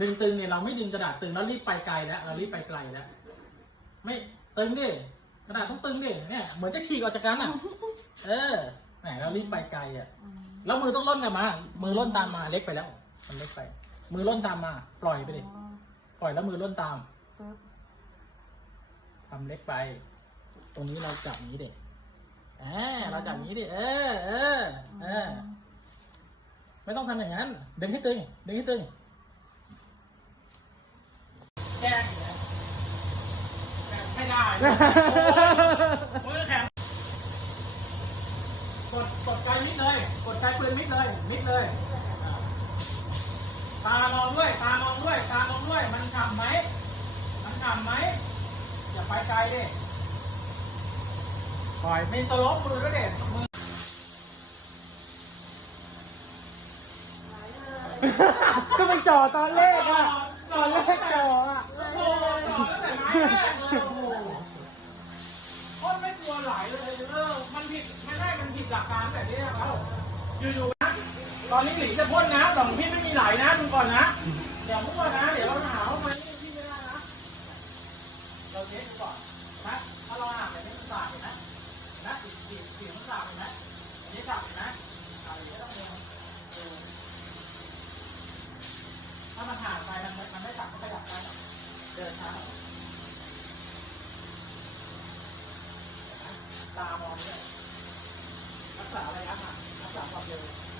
ดึงตึงเนี่ยเราไม่ดึงกระดาษตึงแล้วรีบไปไกลแล้วเรารีบไปไกลแล้วไม่ตึงดิกระดาษต้องตึงดิเนี่ยเหมือนจะฉีกออกจากกันอะ เออแหมเรารีบไปไกลอะแล้วมือต้องล่นกลันมา มือล่นตามมาเล็กไปแล้ว มันเล็กไป มือล่นตามมา ปล่อยไปดิปล่อยแล้วมือล่นตามทำเล็กไป ตรงนี้เราจับนี้ดิเออเราจับนี้ดิเออเออเออไม่ต้องทำอย่างนั้น ดึงให้ตึง ดึงให้ตึง ก้อย่างเงี้ยแก้ไม่ได้มือแข็งกดกดไกลมิดเลย กดไกลปืนมิดเลย มิดเลย ตามองด้วย ตามองด้วย ตามองด้วย มันฉ่ำไหม มันฉ่ำไหม อย่าไปไกลดิปล่อยมีสโลปมือด้วยเด็ดมือก็ไปจ่อตอนแรกอะ ตอนแรกจ่ออะ โอ้โหต่อตั้งแต่ไม้แรกเลยโอ้โหโคตรไม่กลัวไหลเลยเออมันผิดไม่ไดหลักการแบบนี้นะครับอยู่ๆนะ ตอนนี้หลีจะพ่นนะแต่ของพี่ไม่มีไหลนะดูก่อนนะอย่ามั่วนะ เดี๋ยวเราหาว่ามันนี่พี่ไม่ได้นะ เราเช็คดูก่อนนะถ้าเราหาแบบนี้มันสาดเห็นไหมนะสีสีสีมันสาดเห็นไหมอันนี้สาดเห็นไหมอ่าอย่างนี้ต้องเรียนเออถ้ามันห่างไปมันไม่มันไม่สับก็ไปดับได้หรเดินช้าหน่อยเห็นไหมตามองเนี่ยรักษาระยะห่าง รั